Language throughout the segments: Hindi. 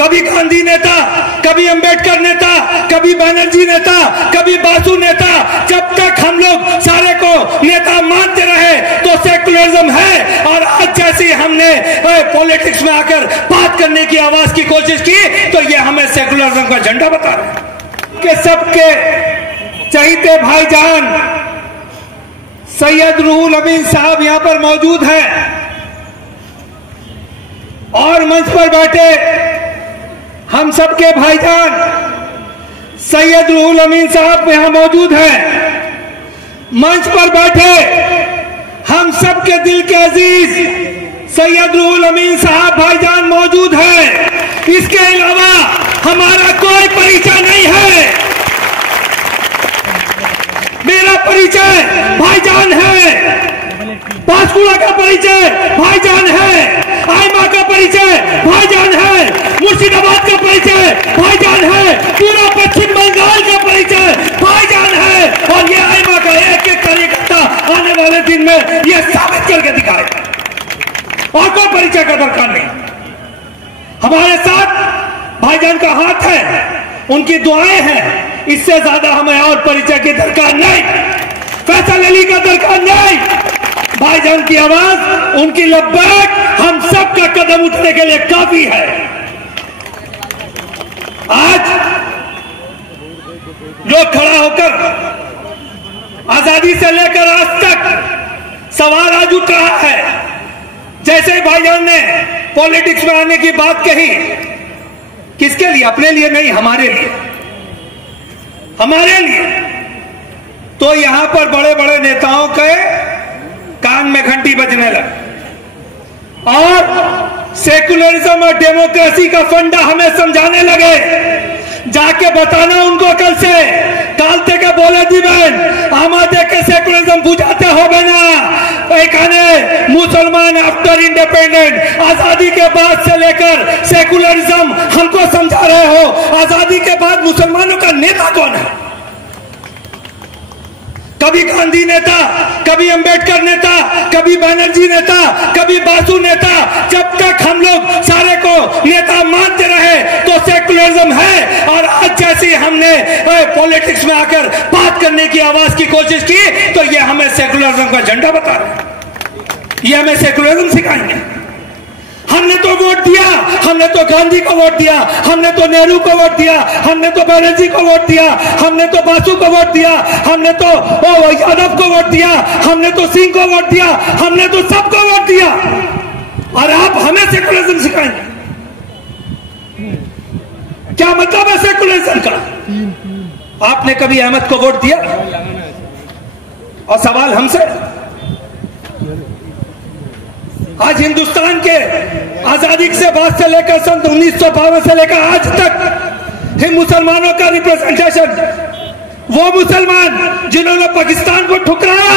कभी गांधी नेता, कभी अंबेडकर नेता, कभी बनर्जी नेता, कभी बासु नेता, जब तक हम लोग सारे को नेता मानते रहे तो सेकुलरिज्म है। और आज जैसे हमने पॉलिटिक्स में आकर बात करने की आवाज की कोशिश की तो ये हमें सेकुलरिज्म का झंडा बता रहे हैं कि सबके चहीते भाईजान सैयद रूहुल अमीन साहब यहां पर मौजूद हैं और मंच पर बैठे हम सबके भाईजान सैयद रूहुल अमीन साहब यहां मौजूद हैं। मंच पर बैठे हम सबके दिल के अजीज सैयद रूहुल अमीन साहब भाईजान मौजूद हैं। इसके अलावा हमारा कोई परिचय नहीं है। मेरा परिचय भाईजान है, पांचकुड़ा का परिचय भाईजान है, आइमा का परिचय भाईजान है, मुर्शिदाबाद का परिचय भाईजान है, पूरा पश्चिम बंगाल का परिचय भाईजान है। और ये आइमा का एक एक कार्यकर्ता आने वाले दिन में ये साबित करके दिखाएगा और कोई परिचय का दरकार नहीं। हमारे साथ भाईजान का हाथ है, उनकी दुआएं हैं, इससे ज्यादा हमें और परिचय की दरकार नहीं, फैसल अली का दरकार नहीं। भाईजान की आवाज, उनकी लब्बैक हम सब का कदम उठने के लिए काफी है। आज लोग खड़ा होकर आजादी से लेकर आज तक सवाल आज उठ रहा है। जैसे ही भाईजान ने पॉलिटिक्स में आने की बात कही, किसके लिए? अपने लिए नहीं, हमारे लिए, हमारे लिए। तो यहां पर बड़े बड़े नेताओं के कान में घंटी बजने लगे और सेकुलरिज्म और डेमोक्रेसी का फंडा हमें समझाने लगे। जाके बताना उनको कल से काल থেকে বলে দিবেন আমাদেরকে সেকুলারিজম বুঝাতে হবে না। এখানে मुसलमान आफ्टर इंडिपेंडेंट आजादी के बाद से लेकर सेकुलरिज्म हमको समझा रहे हो। आजादी के बाद मुसलमानों का नेता कौन है? कभी गांधी नेता, कभी अंबेडकर नेता, कभी बनर्जी नेता, कभी बासु नेता, जब तक हम लोग सारे को नेता मानते रहे तो सेकुलरिज्म है। और आज जैसे हमने पॉलिटिक्स में आकर बात करने की आवाज की कोशिश की तो ये हमें सेकुलरिज्म का झंडा बता रहे हैं, ये हमें सेकुलरिज्म सिखाएंगे। हमने तो वोट दिया, हमने तो गांधी को वोट दिया, हमने तो नेहरू को वोट दिया, हमने तो बनर्जी को वोट दिया, हमने तो बासु को वोट दिया, हमने तो यादव को वोट दिया, हमने तो सिंह को वोट दिया, हमने तो सबको वोट दिया। और आप हमें सेकुलरिज्म सिखाएंगे? क्या मतलब है सेकुलरिज्म का? आपने कभी अहमद को वोट दिया? और सवाल हमसे, आज हिंदुस्तान के आजादी से बाद से लेकर सन 1952 से लेकर आज तक हिंद मुसलमानों का रिप्रेजेंटेशन, वो मुसलमान जिन्होंने पाकिस्तान को ठुकराया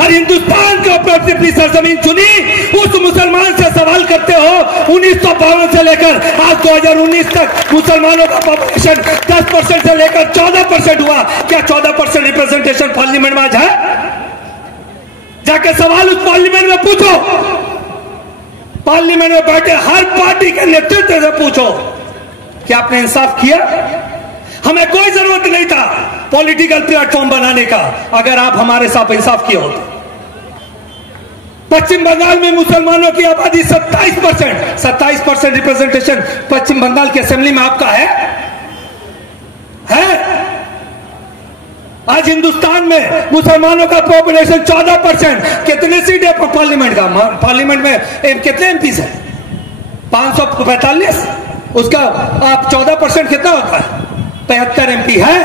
और हिंदुस्तान के ऊपर अपनी सरजमीन चुनी, उस मुसलमान से सवाल करते हो 1952 से लेकर आज 2019 तक मुसलमानों का पॉपुलेशन 10% से लेकर 14% हुआ। क्या 14% रिप्रेजेंटेशन पार्लियामेंट में आज है? जाके सवाल उस पार्लियामेंट में पूछो, पार्लियामेंट में बैठे हर पार्टी के नेतृत्व से पूछो कि आपने इंसाफ किया? हमें कोई जरूरत नहीं था पॉलिटिकल प्लेटफॉर्म बनाने का अगर आप हमारे साथ इंसाफ किए होते। पश्चिम बंगाल में मुसलमानों की आबादी 27% रिप्रेजेंटेशन पश्चिम बंगाल की असेंबली में आपका है? आज हिंदुस्तान में मुसलमानों का पॉपुलेशन 14%। कितने सीट है पार्लियामेंट का? पार्लियामेंट में कितने एमपीज है? 545। उसका आप 14% कितना होता है? 75 एमपी है।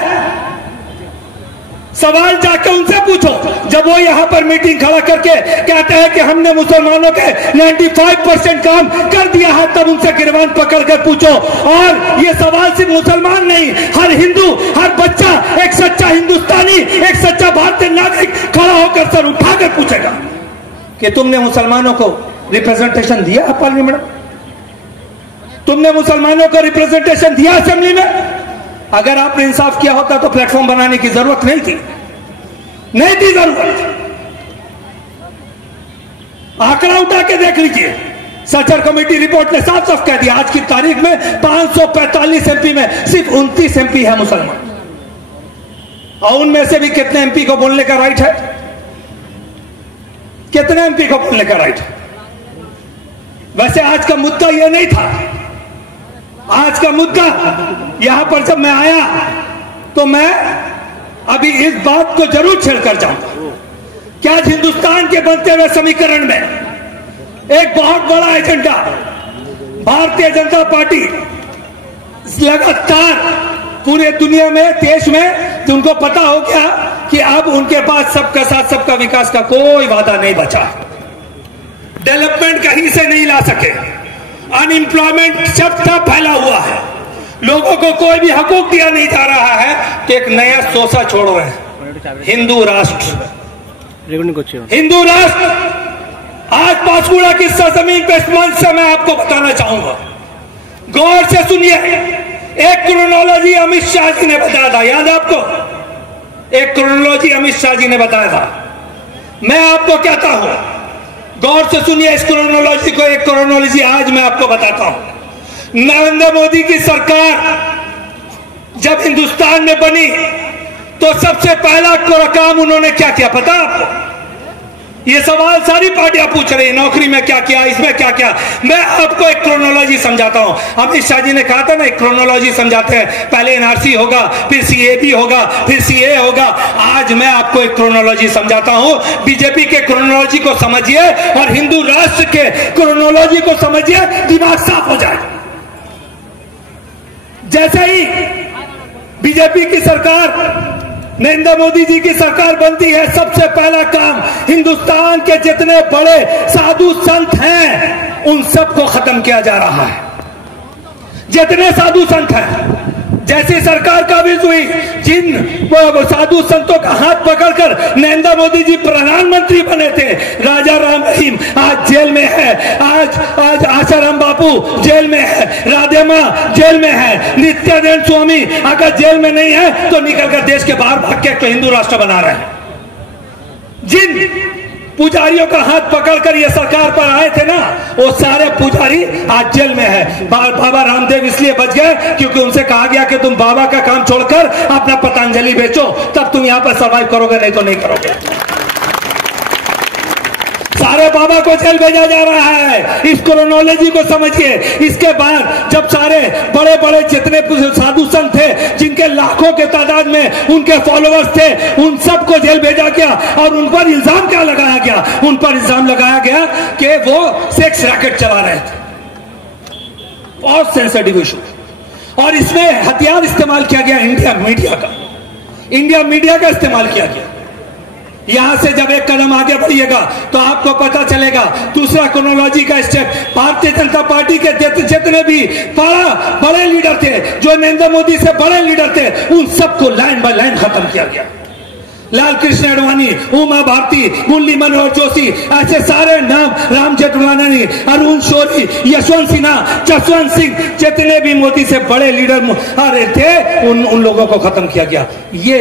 सवाल जाके उनसे पूछो, जब वो यहां पर मीटिंग खड़ा करके कहते हैं कि हमने मुसलमानों के 95% काम कर दिया है, तब उनसे गिरबान पकड़कर पूछो। और ये सवाल सिर्फ मुसलमान नहीं, हर हिंदू, हर बच्चा, एक सच्चा हिंदुस्तानी, एक सच्चा भारतीय नागरिक खड़ा होकर सर उठाकर पूछेगा कि तुमने मुसलमानों को रिप्रेजेंटेशन दिया है पार्लियामेंट में? तुमने मुसलमानों को रिप्रेजेंटेशन दिया असेंबली में? अगर आपने इंसाफ किया होता तो प्लेटफॉर्म बनाने की जरूरत नहीं थी, नहीं थी जरूरत। आंकड़ा उठा के देख लीजिए, सचर कमेटी रिपोर्ट ने साफ साफ कह दिया, आज की तारीख में 545 एमपी में सिर्फ 29 एमपी है मुसलमान, और उनमें से भी कितने एमपी को बोलने का राइट है? कितने एमपी को बोलने का राइट है? वैसे आज का मुद्दा यह नहीं था। आज का मुद्दा, यहां पर जब मैं आया तो मैं अभी इस बात को जरूर छेड़कर जाऊंगा कि आज हिंदुस्तान के बनते हुए समीकरण में एक बहुत बड़ा एजेंडा भारतीय जनता पार्टी लगातार पूरे दुनिया में, देश में, तो उनको पता हो गया कि अब उनके पास सबका साथ सबका विकास का कोई वादा नहीं बचा। डेवलपमेंट कहीं से नहीं ला सके, अनएम्प्लॉयमेंट सब फैला हुआ है, लोगों को कोई भी हकूक दिया नहीं जा रहा है, तो एक नया सोचा छोड़ रहे हैं, हिंदू राष्ट्र। हिंदू राष्ट्र आज पांचकुड़ा की सरजमीन पे इस मंच से मैं आपको बताना चाहूंगा, गौर से सुनिए। एक क्रोनोलॉजी अमित शाह जी ने बताया था, याद है आपको? एक क्रोनोलॉजी अमित शाह जी ने बताया था। मैं आपको कहता हूं, गौर से सुनिए इस क्रोनोलॉजी को। एक क्रोनोलॉजी आज मैं आपको बताता हूं। नरेंद्र मोदी की सरकार जब हिंदुस्तान में बनी तो सबसे पहला काम उन्होंने क्या किया पता आपको? ये सवाल सारी पार्टियां पूछ रही है, नौकरी में क्या किया, इसमें क्या किया। मैं आपको एक क्रोनोलॉजी समझाता हूं। अमित शाह जी ने कहा था ना, एक क्रोनोलॉजी समझाते हैं, पहले एनआरसी होगा, फिर सीएबी होगा, फिर सीए होगा। आज मैं आपको एक क्रोनोलॉजी समझाता हूं। बीजेपी के क्रोनोलॉजी को समझिए और हिंदू राष्ट्र के क्रोनोलॉजी को समझिए, दिमाग साफ हो जाए। जैसे ही बीजेपी की सरकार, नरेंद्र मोदी जी की सरकार बनती है, सबसे पहला काम हिंदुस्तान के जितने बड़े साधु संत हैं उन सबको खत्म किया जा रहा है। जितने साधु संत हैं, जैसी सरकार काबिज हुई, जिन साधु संतों का हाथ पकड़कर नरेंद्र मोदी जी प्रधानमंत्री बने थे, राजा राम रहीम आज जेल में है, आज आसाराम बापू जेल में है, राधे मां जेल में है, नित्यानंद स्वामी अगर जेल में नहीं है तो निकलकर देश के बाहर भाग के तो हिंदू राष्ट्र बना रहे हैं। जिन पुजारियों का हाथ पकड़कर ये सरकार पर आए थे ना, वो सारे पुजारी आज जेल में है। बाबा रामदेव इसलिए बच गए क्योंकि उनसे कहा गया कि तुम बाबा का काम छोड़कर अपना पतंजलि बेचो, तब तुम यहां पर सर्वाइव करोगे, नहीं तो नहीं करोगे। सारे बाबा को जेल भेजा जा रहा है। इस क्रोनोलॉजी को समझिए। इसके बाद जब सारे बड़े बड़े जितने साधु संत थे, जिनके लाखों के तादाद में उनके फॉलोअर्स थे, उन सबको जेल भेजा गया। और उन पर इल्जाम क्या लगाया गया? उन पर इल्जाम लगाया गया कि वो सेक्स रैकेट चला रहे थे। बहुत सेंसिटिव इशू। और इसमें हथियार इस्तेमाल किया गया इंडिया मीडिया का इस्तेमाल किया गया। यहां से जब एक कदम आगे बढ़िएगा तो आपको पता चलेगा दूसरा क्रोनोलॉजी का स्टेप। भारतीय जनता पार्टी के जितने भी बड़े लीडर थे, जो नरेंद्र मोदी से बड़े लीडर थे, उन सबको लाइन बाय लाइन खत्म किया गया। लाल कृष्ण आडवाणी, उमा भारती, मुरली मनोहर जोशी, ऐसे सारे नाम, राम जेठमलानी, अरुण शौरी, यशवंत सिन्हा, जसवंत सिंह, जितने भी मोदी से बड़े लीडर थे, उन लोगों को खत्म किया गया। ये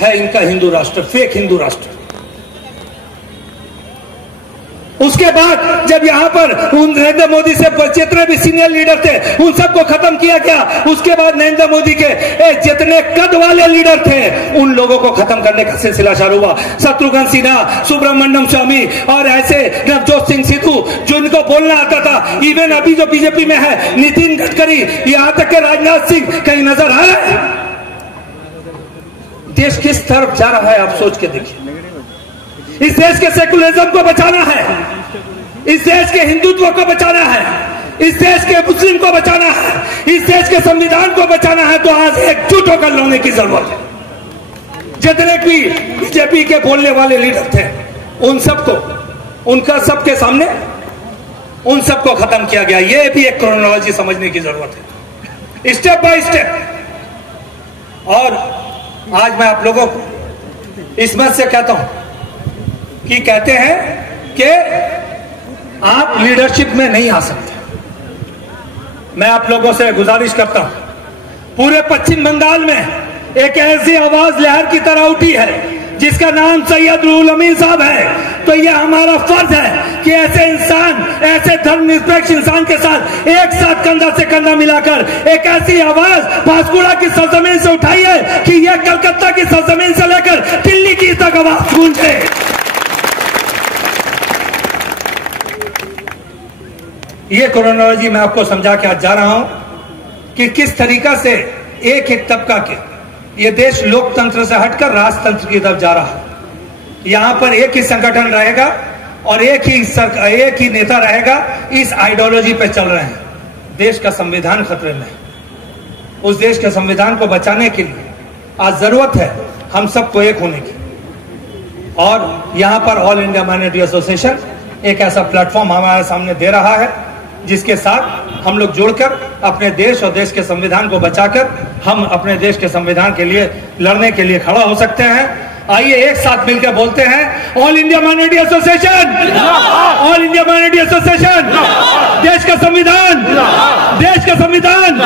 है इनका हिंदू राष्ट्र, फेक हिंदू राष्ट्र। उसके बाद जब यहां पर नरेंद्र मोदी से जितने भी सीनियर लीडर थे, उन सबको खत्म किया गया। उसके बाद नरेंद्र मोदी के जितने कद वाले लीडर थे, उन लोगों को खत्म करने का सिलसिला शुरू हुआ। शत्रुघ्न सिन्हा, सुब्रमण्यम स्वामी और ऐसे नवजोत सिंह सिद्धू, जो इनको बोलना आता था। इवन अभी जो बीजेपी में है, नितिन गडकरी, यहां तक के राजनाथ सिंह, कहीं नजर आ रहा है? देश किस तरफ जा रहा है आप सोच के देखिए। इस देश के सेकुलरिज्म को बचाना है, इस देश के हिंदुत्व को बचाना है, इस देश के मुस्लिम को बचाना है, इस देश के संविधान को बचाना है, तो आज एकजुट होकर लड़ने की जरूरत है। जितने भी बीजेपी के बोलने वाले लीडर थे, उन सबको, उनका सबके सामने उन सबको खत्म किया गया। ये भी एक क्रोनोलॉजी समझने की जरूरत है, स्टेप बाय स्टेप। और आज मैं आप लोगों को इस मत से कहता हूं कि कहते हैं कि आप लीडरशिप में नहीं आ सकते। मैं आप लोगों से गुजारिश करता हूं, पूरे पश्चिम बंगाल में एक ऐसी आवाज लहर की तरह उठी है, जिसका नाम सैयद रूहुल अमीन साहब है, तो यह हमारा फर्ज है कि ऐसे इंसान, ऐसे धर्मनिरपेक्ष इंसान के साथ एक साथ कंधा से कंधा मिलाकर एक ऐसी आवाज पंचकुला की सरजमीन से उठाई है कि यह कलकत्ता की सरजमीन से लेकर दिल्ली की तक आवाज गूंजे। ये क्रोनोलॉजी मैं आपको समझा के आज जा रहा हूं कि किस तरीका से एक एक तबका के ये देश लोकतंत्र से हटकर राजतंत्र की तरफ जा रहा है। यहां पर एक ही संगठन रहेगा और एक ही नेता रहेगा, इस आइडियोलॉजी पे चल रहे हैं। देश का संविधान खतरे में है। उस देश के संविधान को बचाने के लिए आज जरूरत है हम सबको एक होने की। और यहां पर ऑल इंडिया माइनॉरिटी एसोसिएशन एक ऐसा प्लेटफॉर्म हमारे सामने दे रहा है जिसके साथ हम लोग जुड़कर अपने देश और देश के संविधान को बचाकर हम अपने देश के संविधान के लिए लड़ने के लिए खड़ा हो सकते हैं। आइए एक साथ मिलकर बोलते हैं, all India minority association, all India minority association, देश का संविधान, देश का संविधान।